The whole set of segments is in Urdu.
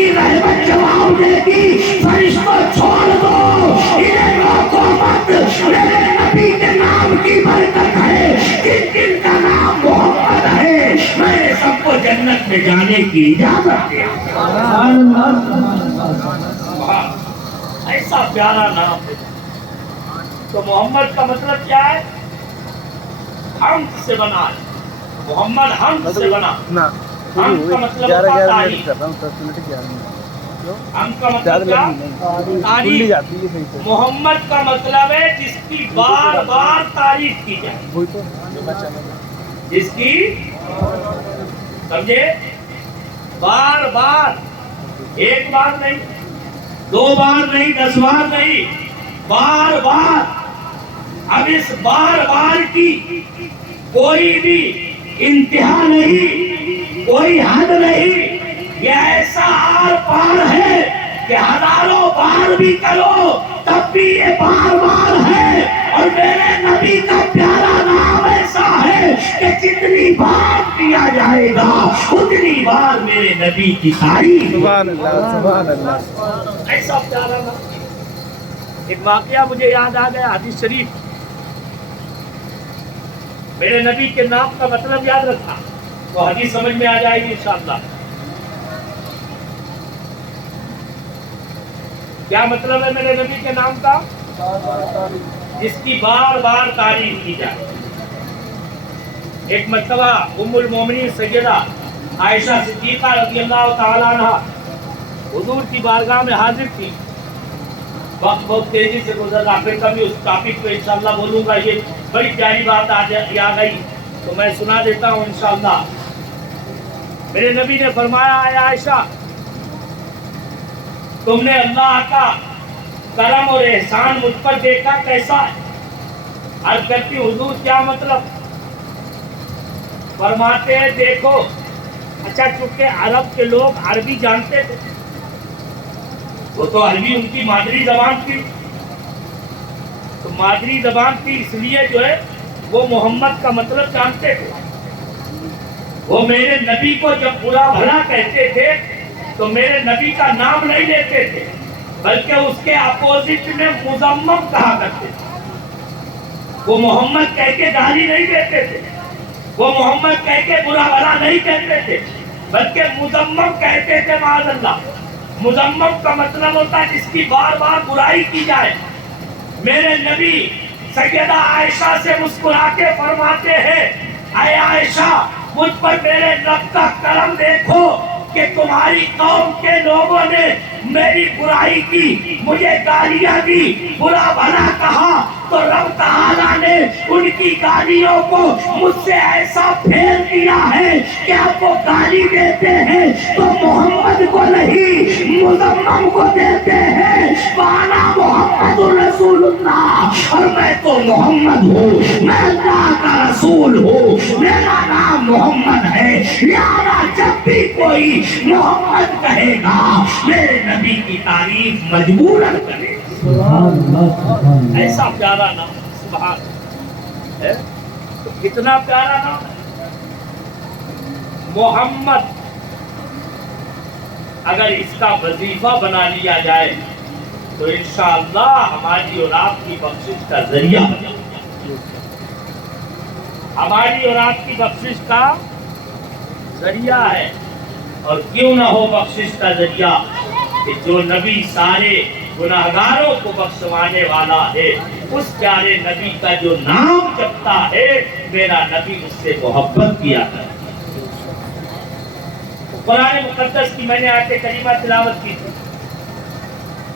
کی رحمت جواب دے گی، فرشتوں چھوڑ دو، انہیں روکو مت، میرے نبی کے نام کی برکت ہے، جن جن کا نام محمد ہے، میں نے سب کو جنت میں جانے کی اجازت دیا۔ ایسا پیارا نام ہے۔ تو محمد کا مطلب کیا ہے؟ حمد سے بنا ہے، محمد حمد سے بنا۔ حمد کا مطلب ہوتا ہے تعریف، حمد کا مطلب کیا؟ تعریف۔ محمد کا مطلب ہے جس کی بار بار تعریف کی جائے، جس کی، سمجھے، بار بار، ایک بار نہیں، دو بار نہیں، 10 بار نہیں، بار بار۔ اب اس بار بار کی کوئی بھی انتہا نہیں، کوئی حد نہیں، یہ ایسا آر پار ہے کہ ہزاروں بار بھی کرو تب بھی یہ بار بار ہے۔ اور میرے نبی کا پیارا نام ایسا ہے کہ جتنی بار کیا جائے گا اتنی بار میرے نبی کی تعریف۔ سبحان اللہ، سبحان اللہ۔ ایسا پیارا نام۔ ایک واقعہ مجھے یاد آ گیا، حدیث شریف، میرے نبی کے نام کا مطلب یاد رکھا تو حدیث سمجھ میں آ جائے گی انشاءاللہ۔ کیا مطلب ہے میرے نبی کے نام کا؟ جس کی بار بار تعریف کی جائے۔ ایک مرتبہ ام المومنین سیدہ عائشہ صدیقہ رضی اللہ تعالیٰ عنہ حضور کی بارگاہ میں حاضر تھی۔ وقت بہت تیزی سے گزر رہا، پھر کبھی اس ٹاپک پہ انشاءاللہ بولوں گا، یہ بڑی پیاری بات آ گئی تو میں سنا دیتا ہوں انشاءاللہ۔ میرے نبی نے فرمایا، اے عائشہ، تم نے اللہ کا کرم اور احسان مجھ پر دیکھا کیسا ہے؟ عرض کرتی حضور کیا مطلب؟ فرماتے ہیں دیکھو، اچھا چونکہ عرب کے لوگ عربی جانتے تھے، وہ تو عربی ان کی مادری زبان تھی، تو مادری زبان تھی اس لیے جو ہے وہ محمد کا مطلب جانتے تھے۔ وہ میرے نبی کو جب برا بھلا کہتے تھے تو میرے نبی کا نام نہیں لیتے تھے، بلکہ اس کے اپوزٹ میں مذمم کہا کرتے تھے۔ وہ محمد کہہ کے گالی نہیں دیتے تھے، وہ محمد کہہ کے برا بھلا نہیں کہتے تھے، بلکہ مذمم کہتے تھے۔ معاذ اللہ، مذمم کا مطلب ہوتا ہے جس کی بار بار برائی کی جائے۔ میرے نبی سیدہ عائشہ سے مسکرا کے فرماتے ہیں، اے عائشہ، مجھ پر میرے رب کا کرم دیکھو کہ تمہاری قوم کے لوگوں نے میری برائی کی، مجھے گالیاں دی، برا بھلا کہا، تو رب تعالیٰ نے ان کی گالیوں کو مجھ سے ایسا پھیر دیا ہے کہ اب وہ گالی دیتے ہیں تو محمد کو نہیں مذمم کو دیتے ہیں۔ وانا محمد رسول اللہ، اور میں تو محمد ہوں، میں اللہ کا رسول ہوں، میرا نام محمد ہے، لہذا جب بھی کوئی محمد کہے گا میرے نبی کی تعریف مجبوراً کرے۔ ایسا پیارا نام سبحان ہے، تو کتنا پیارا نام ہے محمد۔ اگر اس کا وظیفہ بنا لیا جائے تو انشاءاللہ ہماری اور آپ کی بخشش کا ذریعہ بن جائے گا، ہماری اور آپ کی بخشش کا ذریعہ ہے۔ اور کیوں نہ ہو بخشش کا ذریعہ کہ جو نبی سارے گناہگاروں کو بخشوانے والا ہے، اس پیارے نبی کا جو نام جپتا ہے، میرا نبی اس سے محبت کیا ہے۔ قرآن مقدس کی میں نے آیت کریمہ تلاوت کی تھی،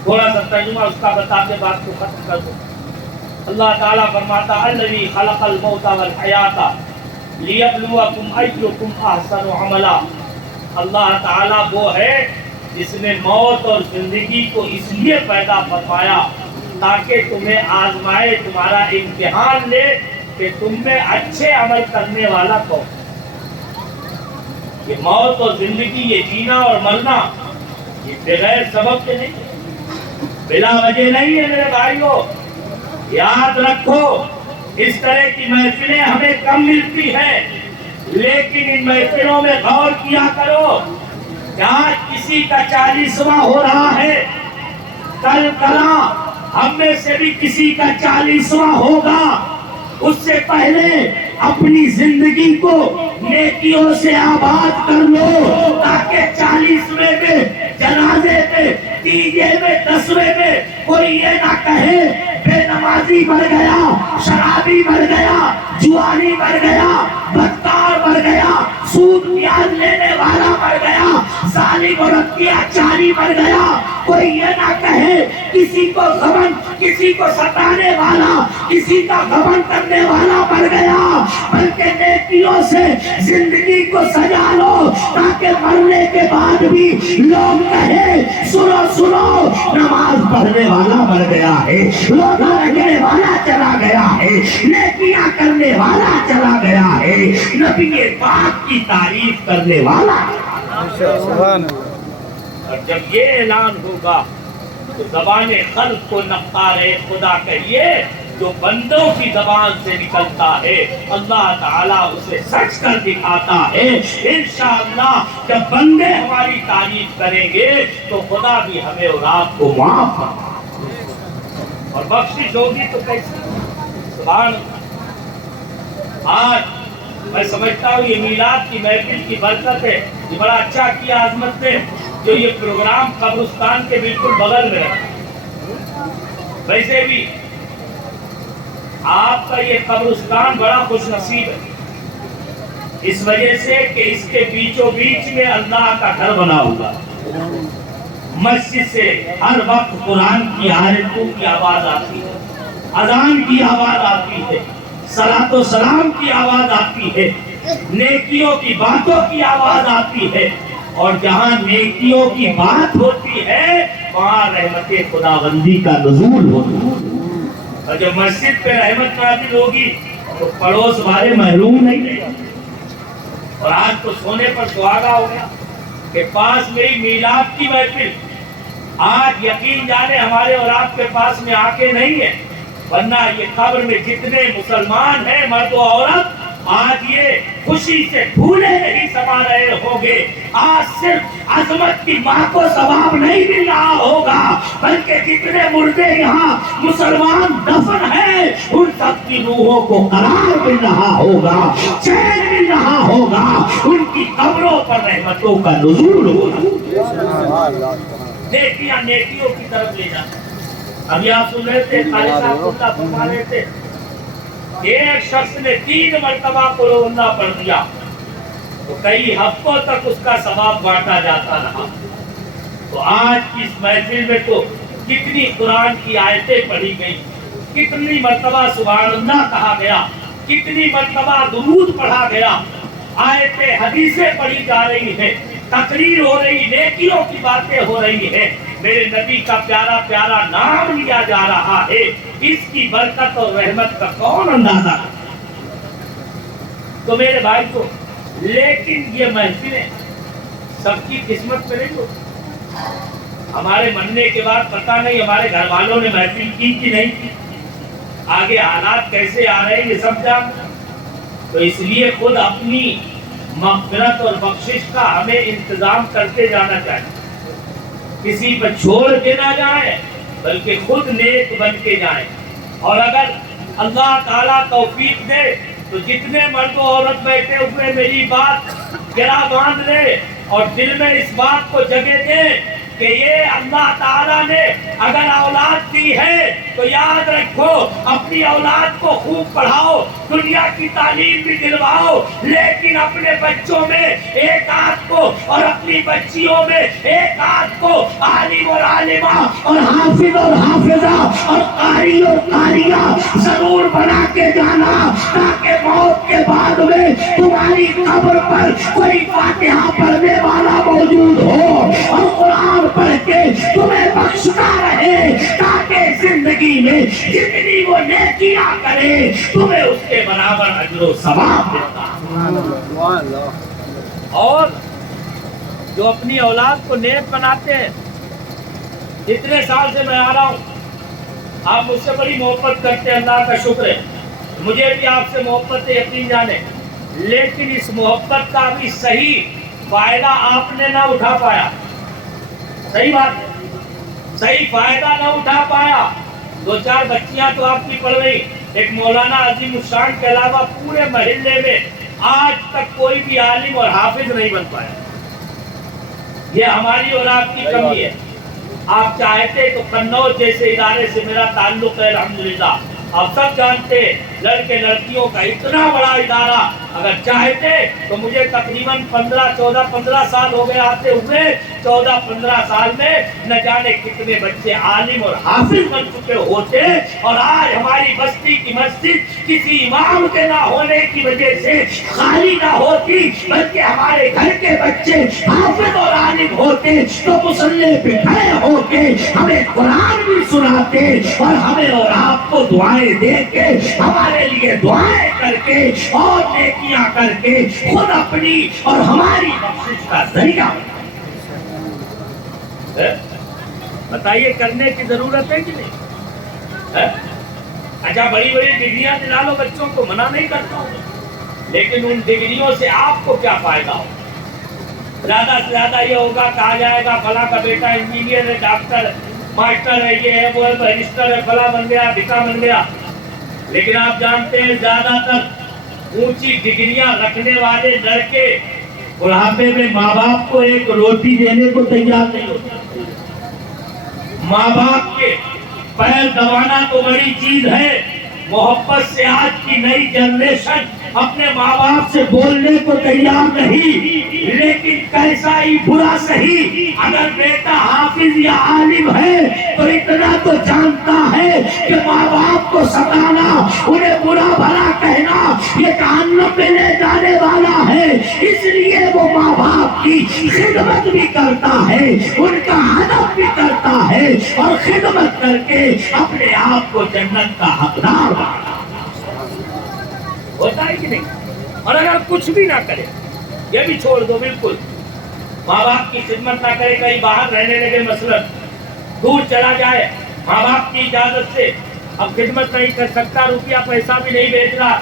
تھوڑا سا ترجمہ اس کا بتا کے بات کو ختم کر دو۔ اللہ تعالیٰ فرماتا ہے، الذی خلق الموت والحیات لیبلوکم ایکم احسن عملا۔ اللہ تعالیٰ وہ ہے جس نے موت اور زندگی کو اس لیے پیدا فرمایا تاکہ تمہیں آزمائے، تمہارا امتحان لے کہ تم میں اچھے عمل کرنے والا کون۔ یہ موت اور زندگی، یہ جینا اور مرنا، یہ بغیر سبب کے نہیں، بلا وجہ نہیں ہے میرے بھائیوں۔ یاد رکھو، اس طرح کی محفلیں ہمیں کم ملتی ہیں، لیکن ان محفلوں میں غور کیا کرو کہ آج کسی کا 40واں ہو رہا ہے، کل کلا ہم میں سے بھی کسی کا 40واں ہوگا۔ اس سے پہلے اپنی زندگی کو نیکیوں سے آباد کر لو، تاکہ 40ویں میں، جنازے میں، 30 میں، 10ویں میں کوئی یہ نہ کہے بے نمازی مر گیا، شرابی مر گیا، جوانی مر گیا، بدکار مر گیا، سود پیاز لینے والا مر گیا، ظالم اور اتیاچاری مر گیا۔ کوئی یہ نہ کہے کسی کو غبن، کسی کو ستانے والا، کسی کا غبن کرنے والا مر گیا، بلکہ نیکیوں سے زندگی کو سجا لو، تاکہ مرنے کے بعد بھی لوگ کہیں سنو سنو، نماز پڑھنے والا مر گیا ہے، روزہ رکھنے والا چلا گیا ہے، نیکیاں کرنے والا چلا گیا ہے، نبی پاک کی تعریف کرنے والا۔ سبحان اللہ۔ اور جب یہ اعلان ہوگا تو زبان خلق کو نقار خدا کہیے، جو بندوں کی زبان سے نکلتا ہے اللہ تعالیٰ اسے سچ کر دکھاتا ہے۔ انشاءاللہ جب بندے ہماری تعریف کریں گے تو خدا بھی ہمیں اور آپ کو معاف کرے اور بخشش ہوگی تو کیسے؟ سبحان اللہ۔ آج میں سمجھتا ہوں یہ میلاد کی محفل کی برکت ہے، یہ بڑا اچھا کیا عظمت نے جو یہ پروگرام قبرستان کے بالکل بغل میں ہے۔ ویسے بھی آپ کا یہ قبرستان بڑا خوش نصیب ہے، اس وجہ سے کہ اس کے بیچوں بیچ میں اللہ کا گھر بنا ہوا ہے۔ مسجد سے ہر وقت قرآن کی آیتوں کی آواز آتی ہے، اذان کی آواز آتی ہے، صلاۃ و سلام کی آواز آتی ہے، نیکیوں کی باتوں کی آواز آتی ہے، اور جہاں نیکیوں کی بات ہوتی ہے وہاں رحمت خداوندی کا نزول ہوتا ہے۔ اور جب مسجد پہ رحمت نازل ہوگی تو پڑوس والے محروم نہیں رہے۔ اور آج تو سونے پر سہاگا ہو گیا کہ پاس میری میلاد کی محفل آج یقین جانے ہمارے اور آپ کے پاس میں آ کے نہیں ہے، ورنہ یہ قبر میں جتنے مسلمان ہیں مرد و عورت آج یہ خوشی سے بھولے نہیں سما رہے ہوں گے۔ آج صرف عظمت کی ماں کو ثواب نہیں مل رہا ہوگا، بلکہ جتنے مردے یہاں مسلمان دفن ہیں ان سب کی روحوں کو قرار مل رہا ہوگا، چین مل رہا ہوگا، ان کی قبروں پر رحمتوں کا نزول ہوگا۔ نیکیاں نیکیوں کی طرف لے جانا۔ ابھی آپ سن رہے تھے قاری صاحب اللہ فرما رہے تھے ایک شخص نے 3 مرتبہ قل ہو اللہ پڑھ دیا تو کئی ہفتوں تک اس کا ثواب بانٹا جاتا رہا۔ تو آج کی اس محفل میں تو کتنی قرآن کی آیتیں پڑھی گئی، کتنی مرتبہ سبحان اللہ کہا گیا، کتنی مرتبہ درود پڑھا گیا، آیتیں حدیثیں پڑھی جا رہی ہیں، تقریر ہو رہی، نیکیوں کی باتیں ہو رہی ہیں، میرے نبی کا پیارا پیارا نام لیا جا رہا ہے۔ اس کی برکت اور رحمت کا کون اندازہ کرے؟ تو میرے بھائی کو لیکن یہ محفلیں سب کی قسمت میں نہیں ہوتی۔ ہمارے مرنے کے بعد پتہ نہیں ہمارے گھر والوں نے محفل کی کہ نہیں کی، آگے حالات کیسے آ رہے ہیں یہ سب جانتے ہیں۔ تو اس لیے خود اپنی مغفرت اور بخشش کا ہمیں انتظام کرتے جانا چاہیے، کسی پر چھوڑ کے نہ جائیں بلکہ خود نیک بن کے جائیں۔ اور اگر اللہ تعالیٰ توفیق دے تو جتنے مرد و عورت بیٹھے ہوئے میری بات گرا باندھ لے اور دل میں اس بات کو جگہ دے کہ یہ اللہ تعالیٰ نے اگر اولاد دی ہے تو یاد رکھو اپنی اولاد کو خوب پڑھاؤ، دنیا کی تعلیم بھی دلواؤ، لیکن اپنے بچوں میں ایک آدھ کو اور اپنی بچیوں میں ایک آدھ کو عالم اور عالمہ اور حافظ اور حافظہ اور قاری اور قاریہ ضرور بنا کے جانا، تاکہ موت کے بعد میں تمہاری قبر پر کوئی فاتحہ پڑھنے والا موجود ہو اور قرآن پڑھ کے تمہیں بخشتا رہے، تاکہ زندگی میں جتنی وہ نیکیاں کرے تمہیں اس کے برابر اجر و ثواب ملتا۔ اور جو اپنی اولاد کو نیک بناتے ہیں، اتنے سال سے میں آ رہا ہوں، آپ مجھ سے بڑی محبت کرتے ہیں، اللہ کا شکر ہے، مجھے بھی آپ سے محبت ہے یقین جانے، لیکن اس محبت کا بھی صحیح فائدہ آپ نے نہ اٹھا پایا، صحیح بات ہے، صحیح فائدہ نہ اٹھا پایا. 2-4 بچیاں تو آپ کی پڑھ گئی. ایک مولانا عظیم الشان کے علاوہ پورے محلے میں آج تک کوئی بھی عالم اور حافظ نہیں بن پایا. یہ ہماری اور آپ کی کمی ہے. آپ چاہتے تو قنوج جیسے ادارے سے میرا تعلق ہے الحمدللہ. آپ سب جانتے لڑکے لڑکیوں کا اتنا بڑا ادارہ، اگر چاہتے تو مجھے تقریباً 15 سال ہو گئے آتے ہوئے. 14-15 سال میں نہ جانے کتنے بچے عالم اور حافظ بن چکے ہوتے. اور آج ہماری بستی کی مسجد کسی امام کے نہ ہونے کی وجہ سے خالی نہ ہوتی، بلکہ ہمارے گھر کے بچے حافظ اور عالم ہوتے تو مصلی پہ کھڑے ہو کے ہمیں قرآن بھی سناتے اور ہمیں اور آپ کو دعائیں دے کے، ہمارے لیے دعائیں کر کے اور نیکیاں کر کے خود اپنی اور ہماری بخشش کا ذریعہ. بتائیے کرنے کی ضرورت ہے کہ نہیں؟ اچھا بڑی بڑی ڈگریاں دلا لو بچوں کو، منع نہیں کرتا ہوں، لیکن ان ڈگریوں سے آپ کو کیا فائدہ ہو؟ زیادہ سے زیادہ یہ ہوگا، کہا جائے گا فلاں کا بیٹا انجینئر ہے، ڈاکٹر، ماسٹر ہے، یہ ہے وہ ہے، بیرسٹر ہے، فلاں بن گیا، ڈھکا بن گیا. لیکن آپ جانتے ہیں زیادہ تر اونچی ڈگریاں رکھنے والے لڑکے بڑھاپے میں ماں باپ کو ایک روٹی دینے کو تیار نہیں ہوتے. ماں باپ کے پیر دبانا تو بڑی چیز ہے. محبت سے آج کی نئی جنریشن اپنے ماں باپ سے بولنے کو تیار نہیں. لیکن کیسا ہی برا صحیح، اگر بیٹا حافظ یا عالم ہے تو اتنا تو جانتا ہے کہ ماں باپ کو ستانا، انہیں برا بھلا کہنا یہ جہنم میں لے جانے والا ہے. اس لیے وہ ماں باپ کی خدمت بھی کرتا ہے، ان کا ادب بھی کرتا ہے اور خدمت کر کے اپنے آپ کو جنت کا حقدار ہوتا ہے کہ نہیں؟ اور اگر کچھ بھی نہ کرے، یہ بھی چھوڑ دو، بالکل ماں باپ کی خدمت نہ کرے، کہیں باہر رہنے لگے، مثلا دور چلا جائے ماں باپ کی اجازت سے، اب خدمت نہیں کر سکتا، روپیہ پیسہ بھی نہیں بھیج رہا،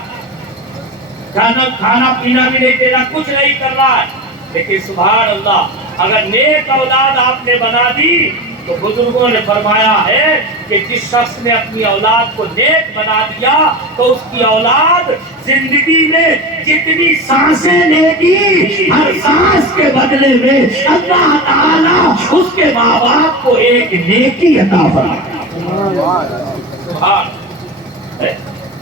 کھانا پینا بھی نہیں دے رہا، کچھ نہیں کر رہا ہے، لیکن سبحان اللہ اگر نیک اولاد آپ نے بنا دی تو بزرگوں نے فرمایا ہے کہ جس شخص نے اپنی اولاد کو نیک بنا دیا تو اس کی اولاد زندگی میں جتنی سانسیں لے گی، ہر سانس کے بدلے میں اللہ تعالیٰ اس کے ماں باپ کو ایک نیکی عطا فرمائے.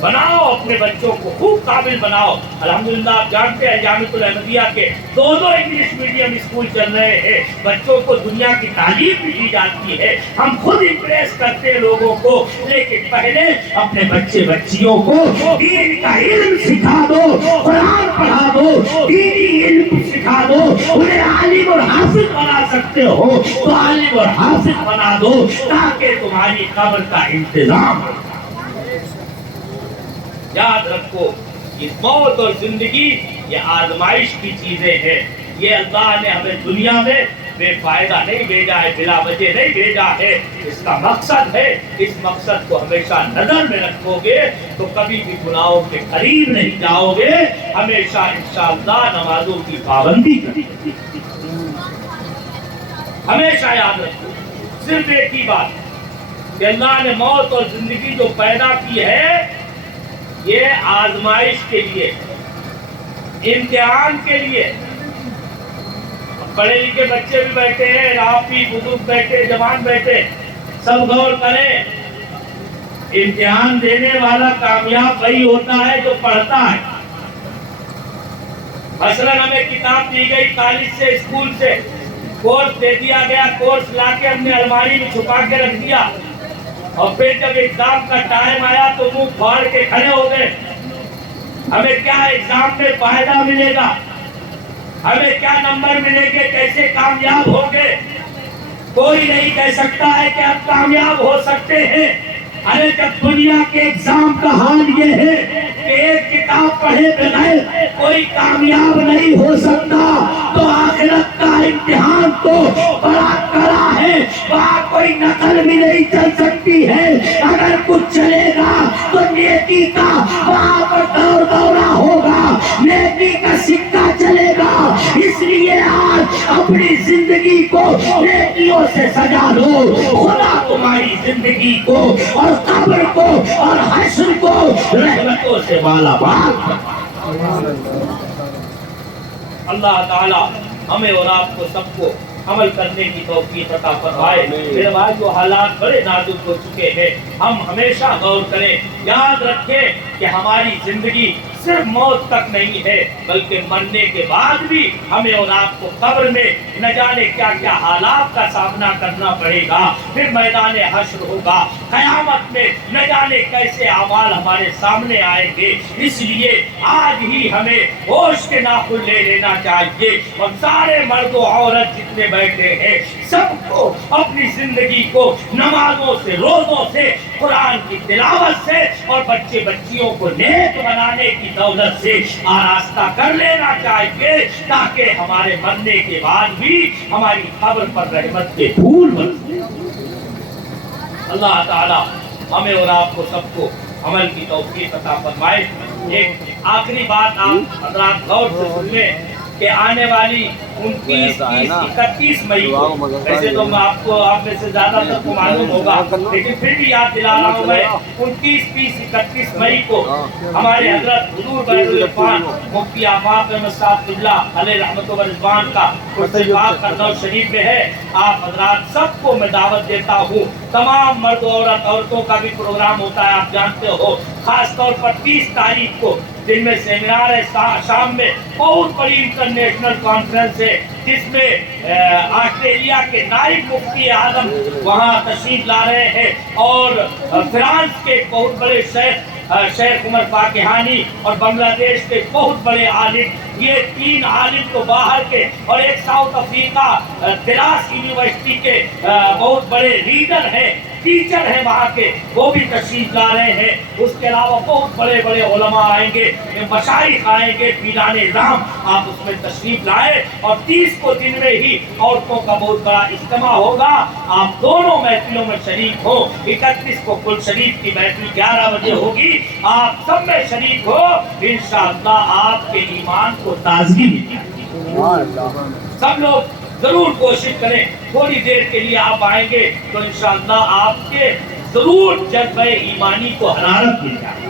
بناؤ اپنے بچوں کو، خوب قابل بناؤ. الحمدللہ آپ جانتے ہیں جامعۃ الاحمدیہ کے 2 انگلش میڈیم اسکول چل رہے ہیں، بچوں کو دنیا کی تعلیم بھی دی جاتی ہے. ہم خود امپریس کرتے ہیں لوگوں کو، لیکن پہلے اپنے بچے بچیوں کو دین کا علم سکھا دو، قرآن پڑھا دو، دینی علم سکھا دو. انہیں عالم اور حافظ بنا سکتے ہو تو عالم اور حافظ بنا دو تاکہ تمہاری قبر کا انتظام ہو. یاد رکھو یہ موت اور زندگی یہ آزمائش کی چیزیں ہیں. یہ اللہ نے ہمیں دنیا میں بے فائدہ نہیں بھیجا ہے، بلا وجہ نہیں بھیجا ہے. اس کا مقصد ہے، اس مقصد کو ہمیشہ نظر میں رکھو گے تو کبھی بھی گناہوں کے قریب نہیں جاؤ گے. ہمیشہ انشاءاللہ نمازوں کی پابندی کریں. ہمیشہ یاد رکھو صرف ایک ہی بات کہ اللہ نے موت اور زندگی جو پیدا کی ہے یہ آزمائش کے لیے، امتحان کے لیے. پڑھے لکھے بچے بھی بیٹھے ہیں، آپ بھی بزرگ بیٹھے، جوان بیٹھے، سب غور کریں. امتحان دینے والا کامیاب وہی ہوتا ہے جو پڑھتا ہے. مثلا ہمیں کتاب دی گئی کالج سے، اسکول سے، کورس دے دیا گیا، کورس لا کے ہم نے الماری میں چھپا کے رکھ دیا، اور پھر جب ایگزام کا ٹائم آیا تو منہ پھاڑ کے کھڑے ہو گئے. ہمیں کیا ایگزام میں فائدہ ملے گا، ہمیں کیا نمبر ملیں گے، کیسے کامیاب ہوں گے؟ کوئی نہیں کہہ سکتا ہے کہ آپ کامیاب ہو سکتے ہیں. ارے جب دنیا کے ایگزام کا حال یہ ہے کہ ایک کتاب پڑھے بغیر کوئی کامیاب نہیں ہو سکتا، تو آخرت کا امتحان تو بڑا کڑا ہے. وہاں کوئی نقل بھی نہیں چل سکتی ہے. اگر کچھ چلے گا تو نیکی کا وہاں پر دور دورہ ہوگا، نیکی کا سکہ چلے گا. اس لیے اپنی زندگی کو نیکیوں سے سجا لو، خدا تمہاری زندگی کو اور قبر کو اور حشر کو رحمتوں سے مالا مال۔ اللہ تعالی ہمیں اور آپ کو سب کو عمل کرنے کی توفیق عطا فرمائے۔ میرے بھائی جو حالات بڑے نازک ہو چکے ہیں، ہم ہمیشہ غور کریں، یاد رکھیں کہ ہماری زندگی صرف موت تک نہیں ہے، بلکہ مرنے کے بعد بھی ہمیں اور آپ کو قبر میں نہ جانے کیا کیا حالات کا سامنا کرنا پڑے گا، پھر میدان حشر ہوگا، قیامت میں نہ جانے کیسے اعمال ہمارے سامنے آئیں گے۔ اس لیے آج ہی ہمیں ہوش کے ناخن لے لینا چاہیے، اور سارے مرد و عورت جتنے بیٹھے ہیں سب کو اپنی زندگی کو نمازوں سے، روزوں سے، قرآن کی تلاوت سے اور بچے بچیوں کو نیک بنانے کی دولت سے آراستہ کر لینا چاہیے، تاکہ ہمارے مرنے کے بعد بھی ہماری قبر پر رحمت کے پھول برسیں۔ اللہ تعالی ہمیں اور آپ کو سب کو عمل کی توفیق عطا فرمائے۔ ایک آخری بات آپ حضرات غور سے سن لیں کہ آنے والی 29، 30، 31 مئی کو، ویسے تو میں آپ میں سے زیادہ تر کو معلوم ہوگا، لیکن پھر بھی یاد دلا رہا ہوں میں، 29، 30، 31 مئی کو ہمارے حضرت حضور بیر العرفان مفتی آفاق احمد صاحب قبلہ علیہ رحمت و رضوان کا اتفاق کرنول شریف میں ہے۔ آپ حضرات سب کو میں دعوت دیتا ہوں، تمام مرد عورتوں کا بھی پروگرام ہوتا ہے، آپ جانتے ہو، خاص طور پر 30 تاریخ کو دن میں سیمینار ہے، شام میں بہت بڑی انٹرنیشنل کانفرنس ہے، جس میں آسٹریلیا کے نائب مفتی اعظم وہاں تشریف لا رہے ہیں، اور فرانس کے بہت بڑے شیخ عمر فاقحانی اور بنگلہ دیش کے بہت بڑے عالم، یہ 3 عالم تو باہر کے، اور ایک ساؤتھ افریقہ دلاس یونیورسٹی کے بہت بڑے ریڈر ہیں، ٹیچر ہیں وہاں کے، وہ بھی تشریف لا رہے ہیں۔ اس کے علاوہ بہت بڑے بڑے علماء آئیں گے، مشائخ آئیں گے، پیران اعظام، آپ اس میں تشریف لائیں۔ اور 30 کو دن میں ہی عورتوں کا بہت بڑا اجتماع ہوگا، آپ دونوں محفلوں میں شریک ہو۔ 31 کو کل شریف کی محفل 11 بجے ہوگی، آپ سب میں شریک ہو، انشاءاللہ آپ کے ایمان کو تازگی ملے گی۔ سب لوگ ضرور کوشش کریں، تھوڑی دیر کے لیے آپ آئیں گے تو انشاءاللہ آپ کے ضرور جذبہ ایمانی کو حرارت مل جائے۔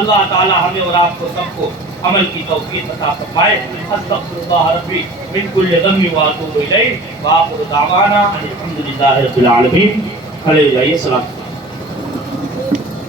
اللہ تعالی ہمیں اور آپ کو سب کو عمل کی توفیق عطا فرمائے۔ استغفر اللہ ربی من کل ذنب واتوب الیہ، وآخر دعوانا ان الحمد للہ رب العالمین۔ علیہ السلام۔